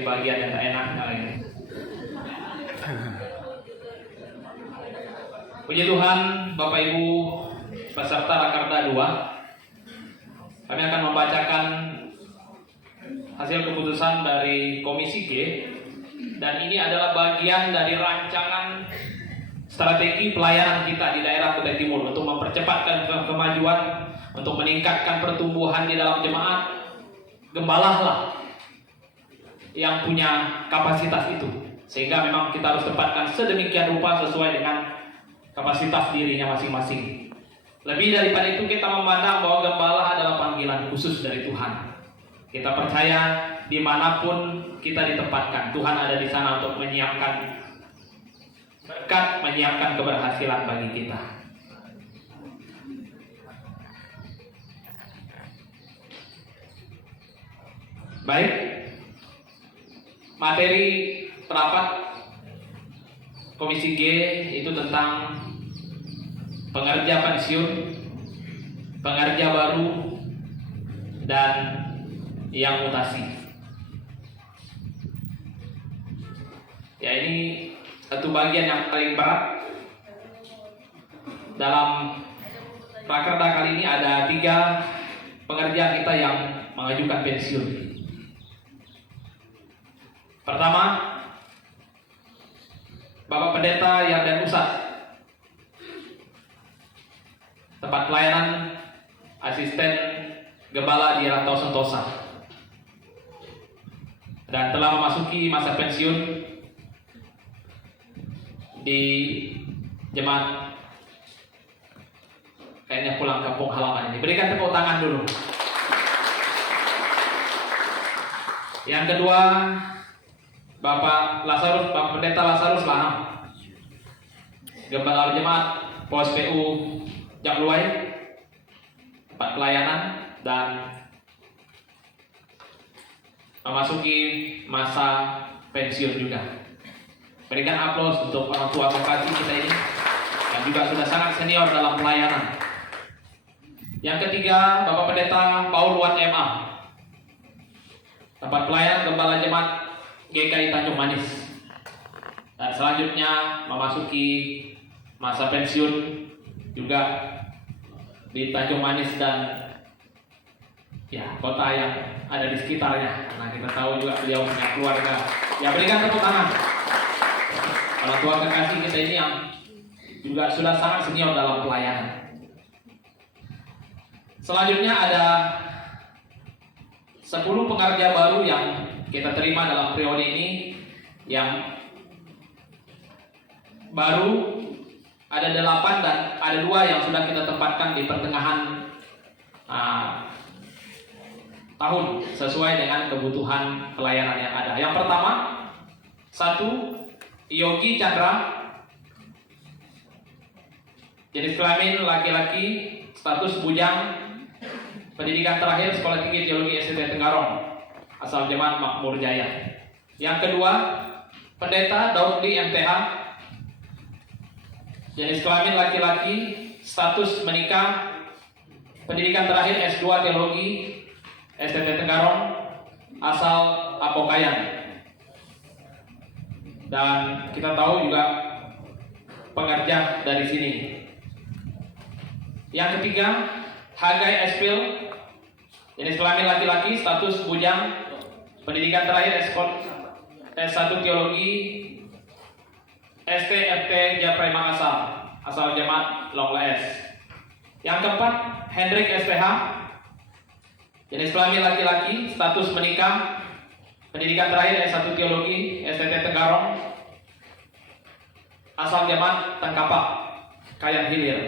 bagian yang tak enaknya lagi. Puji Tuhan, Bapak Ibu peserta Rakerda 2, kami akan membacakan hasil keputusan dari Komisi G, dan ini adalah bagian dari rancangan strategi pelayanan kita di daerah Kutai Timur untuk mempercepat kemajuan, untuk meningkatkan pertumbuhan di dalam jemaat. Gembalalah yang punya kapasitas itu, sehingga memang kita harus tempatkan sedemikian rupa sesuai dengan kapasitas dirinya masing-masing. Lebih daripada itu, kita memandang bahwa gembala adalah panggilan khusus dari Tuhan. Kita percaya dimanapun kita ditempatkan, Tuhan ada di sana untuk menyiapkan berkat, menyiapkan keberhasilan bagi kita. Baik, materi rapat Komisi G itu tentang pengerja pensiun, pengerja baru, dan yang mutasi. Ya, ini satu bagian yang paling berat. Dalam Rakerda kali ini ada 3 pengerja kita yang mengajukan pensiun. Pertama, Bapak Pendeta Yarden Usat, tempat pelayanan asisten gembala di Rantau Sentosa, dan telah memasuki masa pensiun di jemaat, kayaknya pulang kampung halaman ini. Berikan tepuk tangan dulu. Yang kedua, Bapak Pendeta Lazarus Laham, Gembala Jemaat Pos PU Jakluai, tempat pelayanan dan memasuki masa pensiun juga. Berikan aplaus untuk orang tua vokasi kita ini, yang juga sudah sangat senior dalam pelayanan. Yang ketiga, Bapak Pendeta Paul Wan MA, tempat pelayan Gembala Jemaat GKI Tanjung Manis, dan selanjutnya memasuki masa pensiun juga di Tanjung Manis dan ya kota yang ada di sekitarnya, karena kita tahu juga beliau punya keluarga. Ya, berikan tepuk tangan orang tua kekasih kita ini yang juga sudah sangat senior dalam pelayanan. Selanjutnya ada 10 pengerja baru yang kita terima dalam periode ini. Yang baru ada 8 dan ada 2 yang sudah kita tempatkan di pertengahan tahun sesuai dengan kebutuhan pelayanan yang ada. Yang pertama, 1, Yogi Chandra, jenis kelamin laki-laki, status bujang, pendidikan terakhir Sekolah Tinggi Teologi STT Tenggarong, asal Jemaat Makmur Jaya. Yang kedua, Pendeta Daudi MTH, jenis kelamin laki-laki, status menikah, pendidikan terakhir S2 Teologi STT Tenggarong, asal Apokayan. Dan kita tahu juga pengerja dari sini. Yang ketiga, Hagai Espil, jenis kelamin laki-laki, status bujang, pendidikan terakhir S1 Teologi STFT Japrai Makassar, asal Jemaat Long S. Yang keempat, Hendrik SPH, jenis kelamin laki-laki, status menikah, pendidikan terakhir S1 Teologi STT Tenggarong, asal Jemaat Tengkapak, Kayan Hilir.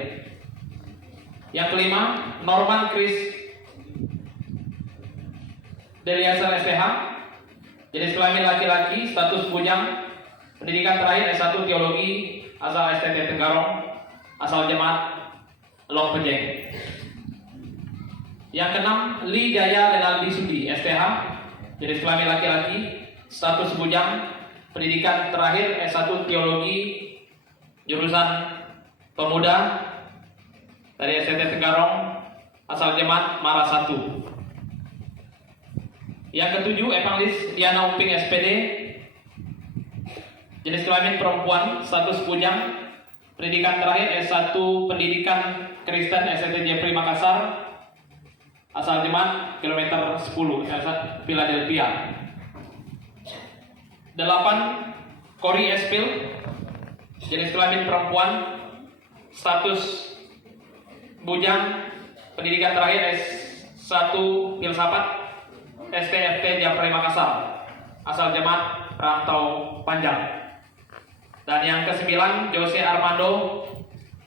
Yang kelima, Norman Chris Deliaser SPH, jenis kelamin laki-laki, status bujang, pendidikan terakhir S1 Teologi, asal STT Tenggarong, asal Jemaat Long Pejeng. Yang keenam, Lee Jaya Renaldi Sudi STH, jenis kelamin laki-laki, status bujang, pendidikan terakhir S1 Teologi, jurusan Pemuda dari STT Tenggarong, asal Jemaat Mara 1. Yang ketujuh, Evangelis Diana Uping SPD, jenis kelamin perempuan, status bujang, pendidikan terakhir S1 Pendidikan Kristen STT Jeffrey Makassar, asal jemaat kilometer 10 Philadelphia. 8, Cory Espil, jenis kelamin perempuan, status bujang, pendidikan terakhir S1 Filsafat STFT Jeffrey Makassar, asal jemaat Rantau Panjang. Dan yang ke-9, Jose Armando,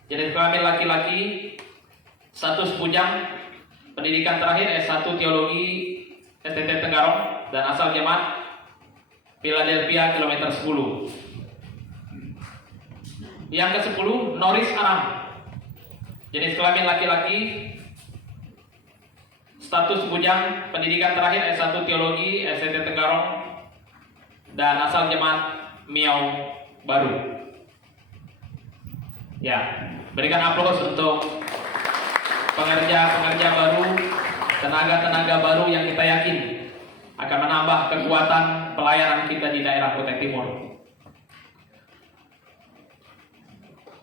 jenis kelamin laki-laki, status bujang, pendidikan terakhir S1 Teologi STT Tenggarong, dan asal jemaat Philadelphia kilometer 10. Yang ke-10, Norris Aram, jenis kelamin laki-laki, status bujang, pendidikan terakhir S1 Teologi STT Tenggarong, dan asal jemaat Miau Baru. Ya, berikan aplaus untuk pengerja-pengerja baru, tenaga-tenaga baru yang kita yakin akan menambah kekuatan pelayanan kita di daerah Kutai Timur.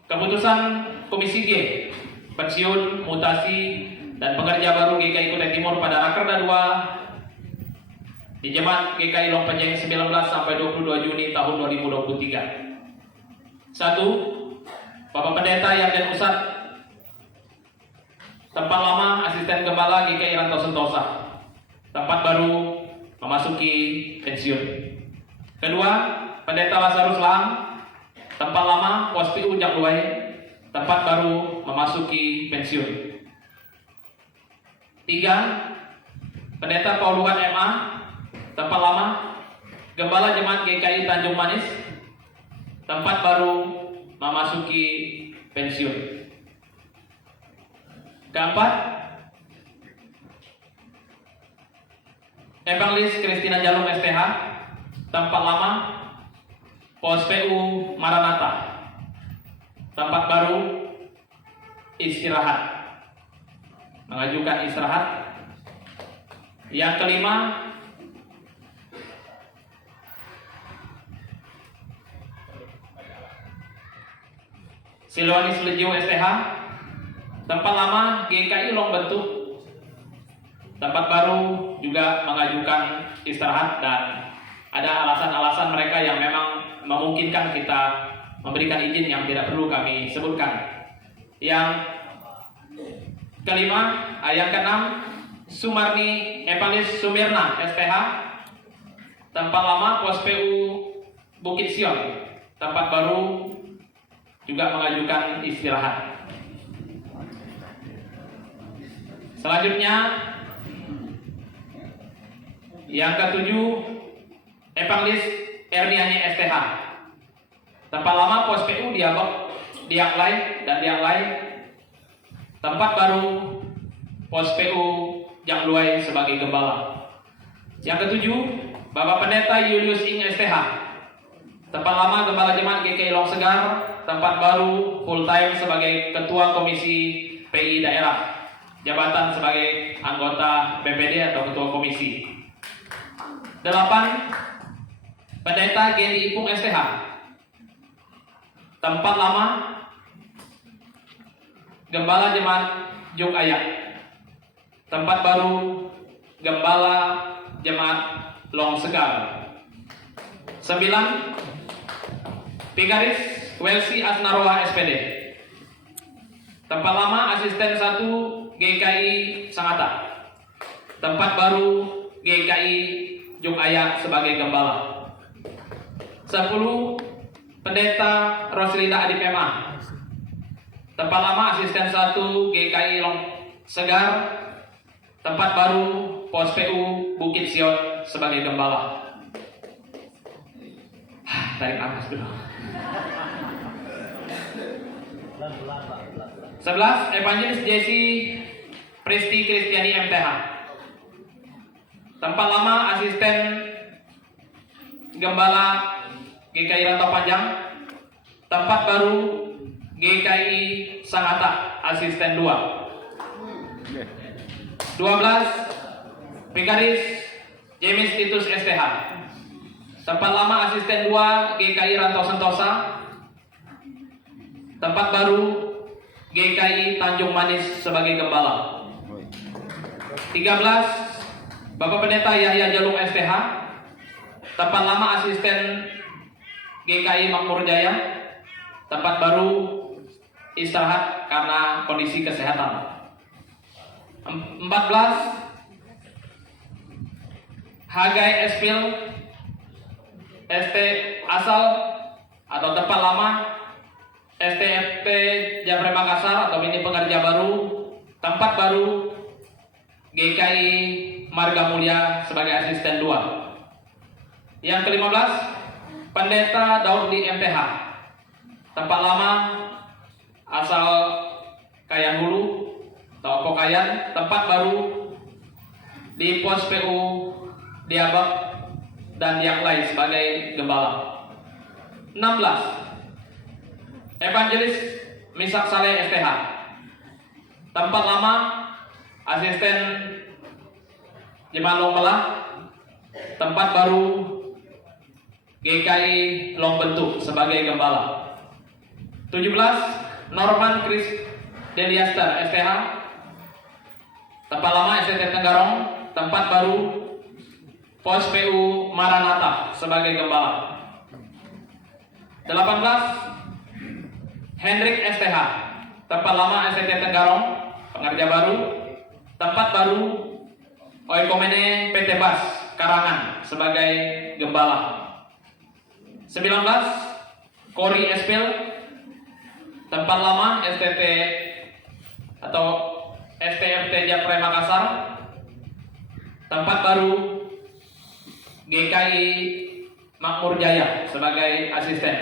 Keputusan Komisi G, pensiun, mutasi, dan pengerja baru GKI Kutai Timur pada Rakerda 2 di Jemaat GKI Longpenyeng 19 sampai 22 Juni tahun 2023. 1. Bapak Pendeta Yarden Usat, tempat lama Asisten Gembala GKI Rantau Sentosa, tempat baru memasuki pensiun. 2. Pendeta Lazarus Lang, tempat lama Pos PU Jakluai, tempat baru memasuki pensiun. 3. Pendeta Pauluhan MA, tempat lama Gembala Jemaat GKI Tanjung Manis, tempat baru memasuki pensiun. 4. Evangelis Kristina Jalung STH, tempat lama Pos PU Maranatha, tempat baru istirahat, mengajukan istirahat. Yang 5, Siloanis Legio STH, tempat lama GKI Longbentuk, tempat baru juga mengajukan istirahat, dan ada alasan-alasan mereka yang memang memungkinkan kita memberikan izin yang tidak perlu kami sebutkan. Yang yang ke-6, Sumarni Evangelis Sumirna STH, tempat lama Pos PU Bukit Sion, tempat baru juga mengajukan istirahat. Selanjutnya, yang ke-7, Evangelis Erniani STH, tempat lama Pos PU Diaklai dan Diaklai, tempat baru Pos PU Jakluai sebagai gembala. Yang ke-7, Bapak Pendeta Julius Ing STH, tempat lama Gembala Jemaat GKI Long Segar, tempat baru full time sebagai Ketua Komisi PI Daerah, jabatan sebagai anggota BPD atau Ketua Komisi. 8. Pendeta Geni Ipung STH, tempat lama Gembala Jemaat Juk Ayak, tempat baru Gembala Jemaat Long Segar. 9. Vigaris Welsi Asnaroha SPD, tempat lama Asisten 1 GKI Sangatta, tempat baru GKI Juk Ayak sebagai gembala. 10. Pendeta Roslida Adip MA, tempat lama Asisten 1 GKI Long Segar, tempat baru Pos PU Bukit Sion sebagai gembala. Tarik nafas dulu. 11. Evangelis Jesse Pristi Kristiani MTH, tempat lama Asisten Gembala GKI Rantau Panjang, tempat baru GKI Sangatta Asisten 2. 12. Vigaris James Titus STH. Tempat lama Asisten 2 GKI Rantau Sentosa. Tempat baru GKI Tanjung Manis sebagai gembala. 13 Bapak Pendeta Yahya Jalung STH. Tempat lama Asisten GKI Makmur Jaya. Tempat baru istirahat karena kondisi kesehatan. 14 Hagai Espil ST asal atau tempat lama STFP Japre Makassar atau Mini Pengerja Baru. Tempat baru GKI Marga Mulia sebagai Asisten 2. Yang ke-15 Pendeta Daud di MTH. Tempat lama asal Kayan Hulu atau Pokayan. Tempat baru di Pos PU Diabak dan Diaklai sebagai gembala. 16 Evangelis Misak Saleh STH. Tempat lama Asisten Jemaat Longmelah. Tempat baru GKI Longbentuk sebagai gembala. 17 Norman Chris Deliaster STH. Tempat lama STT Tenggarong. Tempat baru Pos PU Maranatha sebagai gembala. 18 Hendrik STH. Tempat lama STT Tenggarong, Pengerja Baru. Tempat baru Oikomene PT Bas Karangan sebagai gembala. 19 Kori Espil. Tempat lama STT atau STFT Japre Makassar. Tempat baru GKI Makmur Jaya sebagai asisten.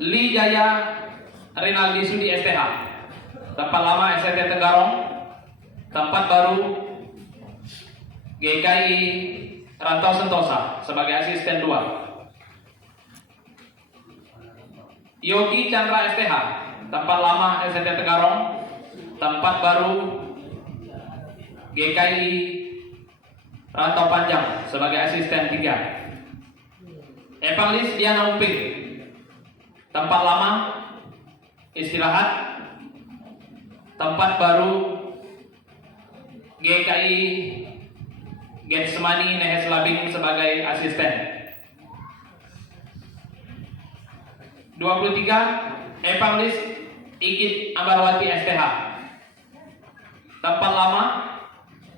Li Jaya Rinaldi Sudi STH. Tempat lama STT Tenggarong. Tempat baru GKI Rantau Sentosa sebagai asisten 2. Yogi Chandra STH. Tempat lama STT Tenggarong. Tempat baru GKI Rantau Panjang sebagai asisten 3. Evangelis Diana Umping. Tempat lama istirahat. Tempat baru GKI Getsemani Nehes Labing sebagai asisten. 23 Evangelis Igit Ambarwati STH. Tempat lama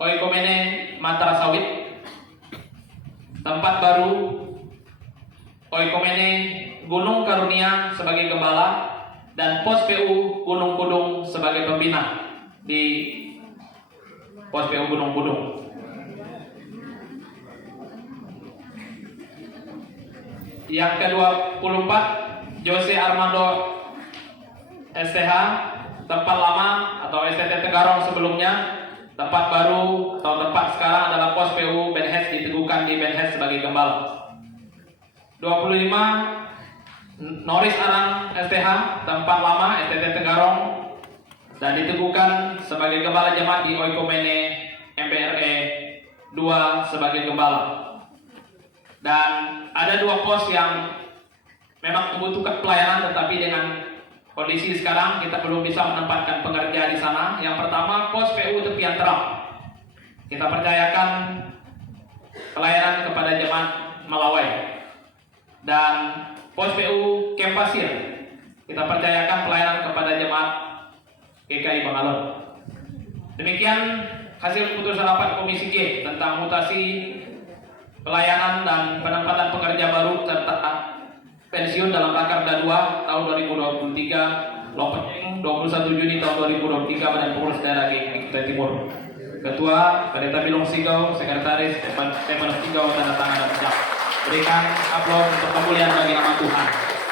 Oikomene Matra Sawit. Tempat baru Oikomene Gunung Karunia sebagai gembala dan Pos PU Gunung Kudung sebagai pembina di Pos PU Gunung Kudung. Yang ke-24 Jose Armando STH. Tempat lama atau STT Tenggarong sebelumnya. Tempat baru atau tempat sekarang adalah Pos PU Benhes diteguhkan di Benhes sebagai gembala. 25 Noris Arang STH. Tempat lama STT Tenggarong dan diteguhkan sebagai gembala jemaat di Oikomene MBRE 2 sebagai gembala. Dan ada 2 pos yang memang membutuhkan pelayanan, tetapi dengan kondisi sekarang kita belum bisa menempatkan pengerja di sana. Yang pertama Pos PU Tepian Terang. Kita percayakan pelayanan kepada jemaat Melawai. Dan Pos PU Kempasir kita percayakan pelayanan kepada jemaat GKI Bangalore. Demikian hasil keputusan rapat Komisi G tentang mutasi pelayanan dan penempatan pekerja baru serta pensiun dalam Rakerda 2 tahun 2023 Lompeng 21 Juni tahun 2023 Badan Pengurus Daerah GKI Kutai Timur. Ketua Pendeta Bilong Sigau, Sekretaris Stefanus Sigau, tanda tangan dan ucap. Berikan aplaus untuk kemuliaan bagi nama Tuhan.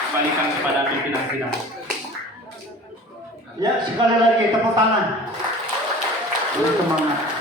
Kembalikan kepada pimpinan sidang. Ya, sekali lagi tepuk tangan. Semangat.